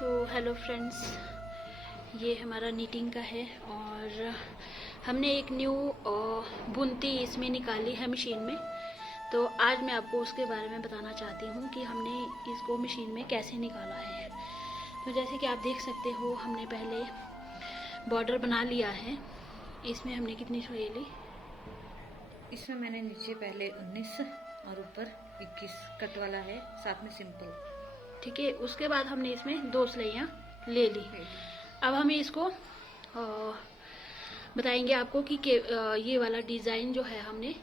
तो hello friends, ये हमारा नीटिंग का है और हमने एक न्यू बुनती इसमें निकाली है मशीन में। तो आज मैं आपको उसके बारे में बताना चाहती हूँ कि हमने इसको मशीन में कैसे निकाला है। तो जैसे कि आप देख सकते हो, हमने पहले बॉर्डर बना लिया है। इसमें हमने कितनी सुई ली? इसमें मैंने नीचे पहले 19 और ऊपर 21 कट वाला है, साथ में सिंपल। ठीक है, उसके बाद हमने इसमें 2 सिलाइयाँ ले ली। अब हम इसको बताएंगे आपको कि ये वाला डिज़ाइन जो है हमने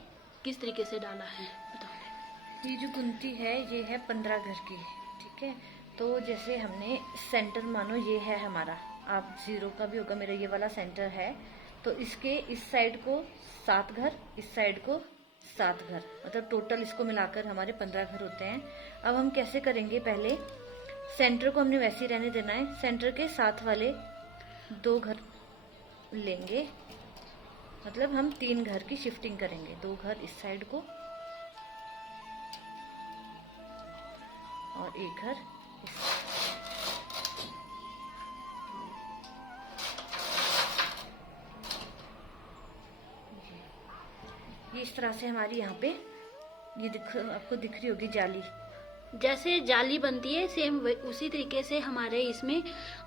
किस तरीके से डाला है। बताओ। ये जो गुंती है ये है 15 घर की, ठीक है। तो जैसे हमने सेंटर मानो ये है हमारा, आप 0 का भी होगा, मेरा ये वाला सेंटर है। तो इसके इस साइड को 7 घर, इस साइड को 7 घर, मतलब टोटल इसको मिलाकर हमारे 15 घर होते हैं। अब हम कैसे करेंगे, पहले सेंटर को हमने वैसे ही रहने देना है। सेंटर के साथ वाले 2 घर लेंगे, मतलब हम 3 घर की शिफ्टिंग करेंगे। 2 घर इस साइड को और 1 घर इस ये इस तरह से हमारी यहाँ पे ये आपको दिख रही होगी जाली। जैसे जाली बनती है सेम उसी तरीके से हमारे इसमें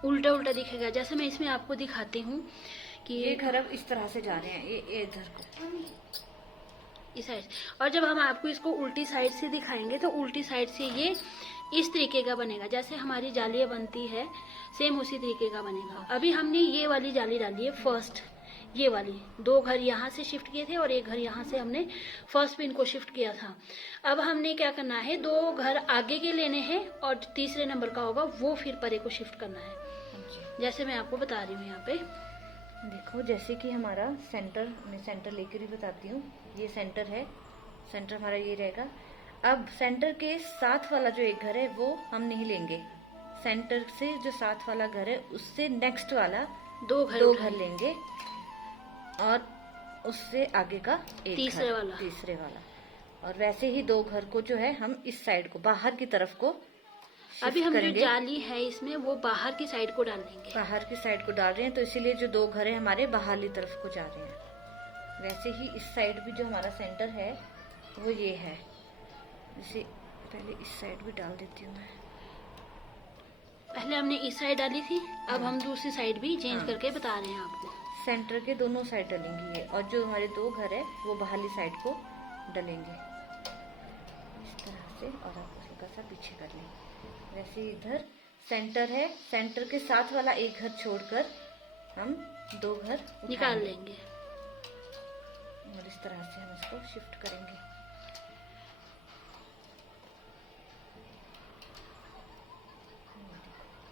उल्टा उल्टा दिखेगा। जैसे मैं इसमें आपको दिखाती हूँ कि ये घर अब इस तरह से जा रहे हैं, ये इधर को इस साइड। और जब हम आपको इसको उल्टी साइड से दिखाएंगे तो उल्टी साइड से ये इस तरीके का बनेगा। जैसे हमारी जालियाँ बनती है सेम उसी तरीके का बनेगा। अभी हमने ये वाली जाली डाली है फर्स्ट, ये वाली 2 घर यहाँ से शिफ्ट किए थे और 1 घर यहाँ से हमने फर्स्ट पिन को शिफ्ट किया था। अब हमने क्या करना है, 2 घर आगे के लेने हैं और तीसरे नंबर का होगा वो फिर परे को शिफ्ट करना है। जैसे मैं आपको बता रही हूँ यहाँ पे देखो, जैसे कि हमारा सेंटर, मैं सेंटर लेकर ही बताती हूँ। ये सेंटर है, सेंटर हमारा ये रहेगा। अब सेंटर के साथ वाला जो 1 घर है वो हम नहीं लेंगे। सेंटर से जो साथ वाला घर है उससे नेक्स्ट वाला 2 घर लेंगे और उससे आगे का 1 तीसरे वाला। और वैसे ही 2 घर को जो है हम इस साइड को बाहर की तरफ को अभी हम जो जाली है इसमें वो बाहर की साइड को डाल देंगे। बाहर की साइड को डाल रहे हैं, तो इसीलिए जो 2 घर है हमारे बाहरली तरफ को जा रहे हैं। वैसे ही इस साइड भी जो हमारा सेंटर है वो ये है। जैसे पहले इस साइड भी डाल देती हूँ मैं। पहले हमने इस साइड डाली थी, अब हम दूसरी साइड भी चेंज करके बता रहे हैं आपको। सेंटर के दोनों साइड डलेंगी ये, और जो हमारे 2 घर है वो बाहरली साइड को डलेंगे इस तरह से। और आप हल्का सा पीछे कर लें। वैसे इधर सेंटर है, सेंटर के साथ वाला 1 घर छोड़कर हम 2 घर निकाल लेंगे और इस तरह से हम इसको शिफ्ट करेंगे।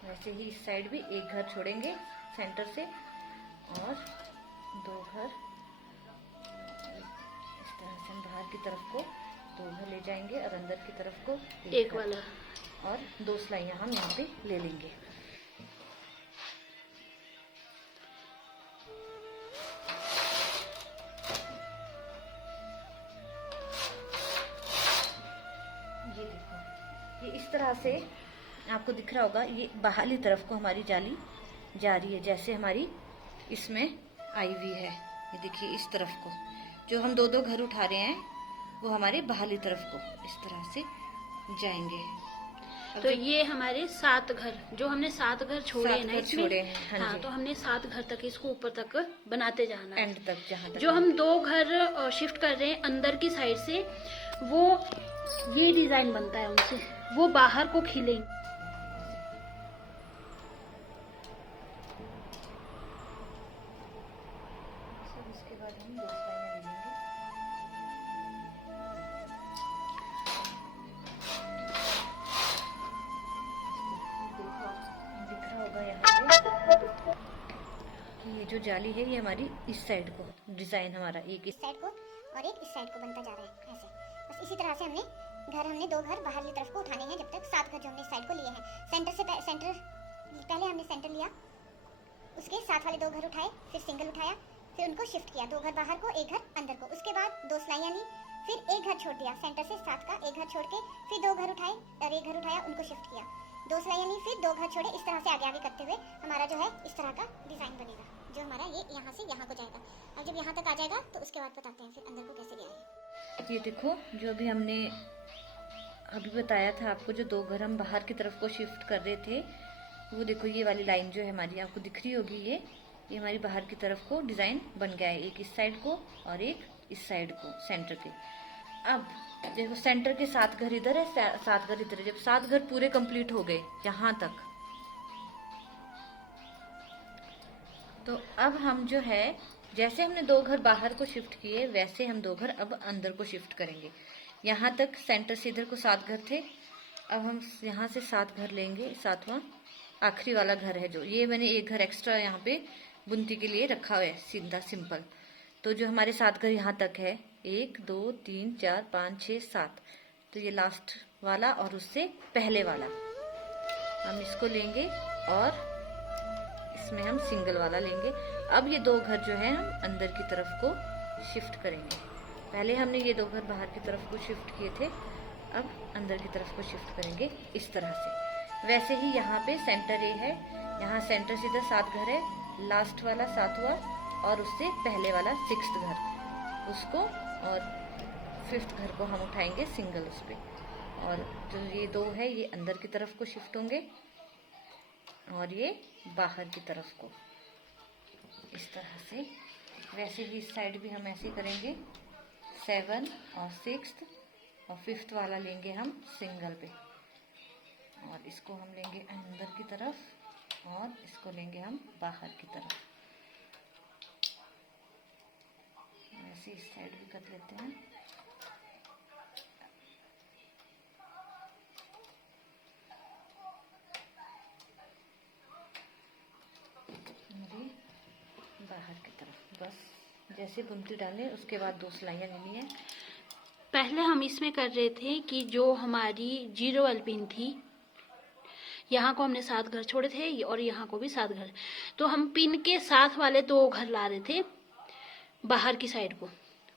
वैसे ही इस साइड भी 1 घर छोड़ेंगे सेंटर से और 2 घर इस तरह से हम बाहर की तरफ को 2 घर ले जाएंगे और अंदर की तरफ को 1 वाला, और 2 सिलाइयाँ हम यहाँ पे ले लेंगे। ये देखो, ये इस तरह से आपको दिख रहा होगा। ये बाहरली तरफ को हमारी जाली जा रही है, जैसे हमारी इसमें आई हुई है। ये देखिए, इस तरफ को जो हम 2 घर उठा रहे हैं वो हमारे बाहरली तरफ को इस तरह से जाएंगे। तो ये हमारे 7 घर, जो हमने 7 घर छोड़े हैं ना इसमें, हाँ, तो हमने 7 घर तक इसको ऊपर तक बनाते जाना है, एंड तक। जहाँ जो हम 2 घर शिफ्ट कर रहे हैं अंदर की साइड से, वो ये डिजाइन बनता है उनसे, वो बाहर को खिलेंगे। इसके बाद हम 2 सिलाइयाँ ले लेंगे। दिख रहा होगा यहाँ पे कि ये जो जाली है ये हमारी इस साइड को डिजाइन, हमारा एक इस साइड को और एक इस साइड को बनता जा रहा है ऐसे। बस इसी तरह से हमने 2 घर बाहरली तरफ को उठाने हैं, जब तक 7 घर जो हमने इस साइड को लिए हैं। सेंटर पहले हमने सेंटर लिया, उसके साथ वाले 2 घर उठाए, फिर सिंगल उठाया, फिर उनको शिफ्ट किया, 2 घर बाहर को 1 घर अंदर को। उसके बाद 2 सिलाइयाँ ली, फिर 1 घर छोड़ दिया, सेंटर से 7 का 1 घर छोड़ के फिर 2 घर उठाए और 1 घर उठाया, उनको शिफ्ट किया। 2 सिलाइयाँ ली, फिर 2 घर छोड़े, इस तरह से आगे आगे करते हुए हमारा जो है इस तरह का डिजाइन बनेगा, जो हमारा ये यहाँ से यहाँ को जाएगा। अब जब यहाँ तक आ जाएगा तो उसके बाद बताते हैं फिर अंदर को कैसे गया है। ये देखो, जो भी हमने अभी बताया था आपको, जो 2 घर हम बाहर की तरफ को शिफ्ट कर रहे थे, वो देखो ये वाली लाइन जो है हमारी आपको दिख रही होगी, ये हमारी बाहर की तरफ को डिजाइन बन गया है, एक इस साइड को और एक इस साइड को सेंटर के। अब देखो सेंटर के 7 घर इधर है, 7 घर इधर है। जब 7 घर पूरे कंप्लीट हो गए यहाँ तक, तो अब हम जो है जैसे हमने 2 घर बाहर को शिफ्ट किए, वैसे हम 2 घर अब अंदर को शिफ्ट करेंगे। यहाँ तक सेंटर से इधर को 7 घर थे, अब हम यहाँ से 7 घर लेंगे, 7वां आखिरी वाला घर है जो, ये मैंने एक घर एक्स्ट्रा यहाँ पे बुनती के लिए रखा हुआ है, सीधा सिंपल। तो जो हमारे 7 घर यहाँ तक है, 1 2 3 4 5 6 7, तो ये लास्ट वाला और उससे पहले वाला हम इसको लेंगे और इसमें हम सिंगल वाला लेंगे। अब ये 2 घर जो है हम अंदर की तरफ को शिफ्ट करेंगे। पहले हमने ये 2 घर बाहर की तरफ को शिफ्ट किए थे, अब अंदर की तरफ को शिफ्ट करेंगे इस तरह से। वैसे ही यहाँ पे सेंटर ए है, यहाँ सेंटर से इधर 7 घर है, लास्ट वाला 7वां और उससे पहले वाला 6th घर, उसको और 5th घर को हम उठाएंगे सिंगल उस पे। और जो ये 2 है ये अंदर की तरफ को शिफ्ट होंगे और ये बाहर की तरफ को, इस तरह से। वैसे ही इस साइड भी हम ऐसे करेंगे, 7 और 6th और 5th वाला लेंगे हम सिंगल पे, और इसको हम लेंगे अंदर की तरफ और इसको लेंगे हम बाहर की तरफ। वैसे इस साइड भी कर लेते हैं। बाहर की तरफ बस जैसे बुनती डालें, उसके बाद 2 सिलाइयाँ लेनी है। पहले हम इसमें कर रहे थे कि जो हमारी 0 वाली पिन थी, यहाँ को हमने 7 घर छोड़े थे और यहाँ को भी 7 घर, तो हम पिन के साथ वाले 2 घर ला रहे थे बाहर की साइड को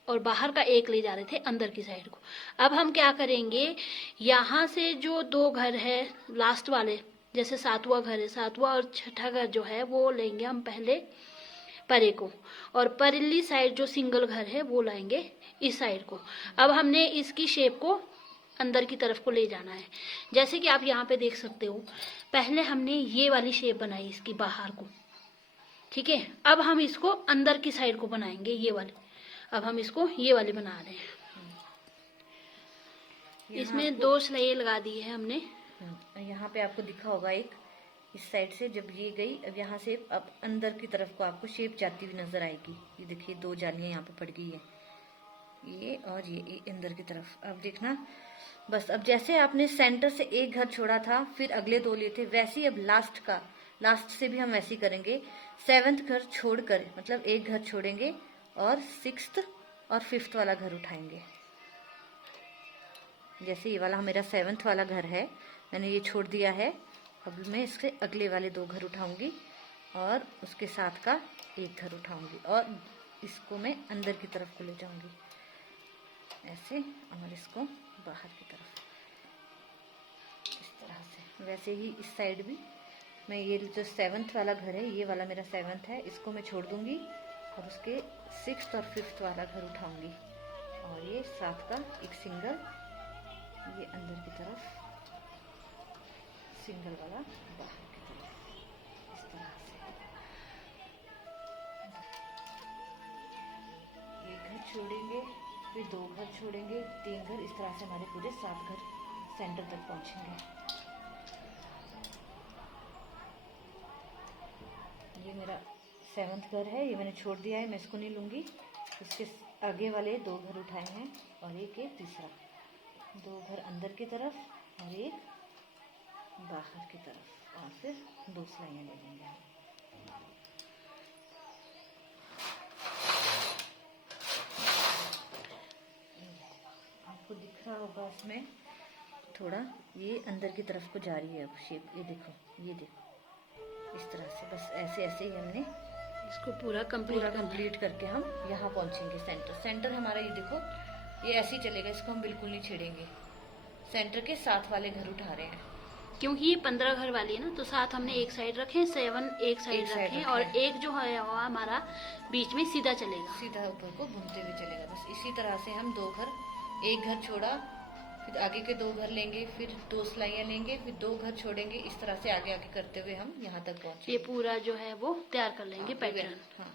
और बाहर का 1 ले जा रहे थे अंदर की साइड को। अब हम क्या करेंगे, यहाँ से जो 2 घर है लास्ट वाले, जैसे 7वां घर है, 7वां और 6ठा घर जो है वो लेंगे हम पहले परे को, और परली साइड जो सिंगल घर है वो लाएंगे इस साइड को। अब हमने इसकी शेप को अंदर की तरफ को ले जाना है। जैसे कि आप यहाँ पे देख सकते हो, पहले हमने ये वाली शेप बनाई इसकी बाहर को, ठीक है। अब हम इसको अंदर की साइड को बनाएंगे, ये वाली। अब हम इसको ये वाली बना रहे हैं। इसमें 2 सिलाई लगा दी है हमने। यहाँ पे आपको दिखा होगा एक इस साइड से जब ये गई, अब यहाँ से अब अंदर की तरफ को आपको शेप जाती हुई नजर आएगी। ये देखिए 2 जालियां यहाँ पे पड़ गई है, ये और ये अंदर की तरफ। अब देखना बस, अब जैसे आपने सेंटर से 1 घर छोड़ा था, फिर अगले 2 लिए थे, वैसे ही अब लास्ट से भी हम वैसे ही करेंगे। 7th घर छोड़कर, मतलब 1 घर छोड़ेंगे और 6th और 5th वाला घर उठाएंगे। जैसे ये वाला मेरा 7th वाला घर है, मैंने ये छोड़ दिया है, अब मैं इसके अगले वाले 2 घर उठाऊंगी और उसके साथ का 1 घर उठाऊंगी और इसको मैं अंदर की तरफ को ले जाऊंगी ऐसे, और इसको बाहर की तरफ इस तरह से। वैसे ही इस साइड भी मैं ये जो 7th वाला घर है, ये वाला मेरा 7th है, इसको मैं छोड़ दूंगी और उसके 6th और 5th वाला घर उठाऊंगी और ये साथ का एक सिंगल, ये अंदर की तरफ सिंगल वाला बाहर की तरफ, इस तरह से। 1 घर छोड़ेंगे, फिर 2 घर छोड़ेंगे, 3 घर, इस तरह से हमारे पूरे 7 घर सेंटर तक पहुंचेंगे। ये मेरा 7th घर है, ये मैंने छोड़ दिया है, मैं इसको नहीं लूंगी। इसके आगे वाले 2 घर उठाए हैं और एक तीसरा, 2 घर अंदर की तरफ और एक बाहर की तरफ, और फिर 2 सिलाइयाँ ले लेंगे। आपको दिख रहा होगा इसमें थोड़ा, ये अंदर की तरफ को जा रही है अब शेप, ये देखो इस तरह से। बस ऐसे ऐसे ही हमने इसको पूरा कंप्लीट करके हम यहाँ पहुँचेंगे सेंटर हमारा। ये देखो ये ऐसे ही चलेगा, इसको हम बिल्कुल नहीं छेड़ेंगे। सेंटर के साथ वाले घर उठा रहे हैं क्योंकि ये 15 घर वाली है ना, तो 7 हमने एक साइड रखे, 7 एक साइड side रखे, रखे और हैं। एक जो है वो हमारा बीच में सीधा चलेगा। सीधा ऊपर को बुनते हुए चलेगा। बस इसी तरह से हम 2 घर, एक घर छोड़ा, फिर आगे के 2 घर लेंगे, फिर 2 सिलाइयाँ लेंगे, फिर 2 घर छोड़ेंगे। इस तरह से आगे आगे करते हुए हम यहाँ तक पहुँचे। ये पूरा जो है वो तैयार कर लेंगे पैटर्न। हाँ।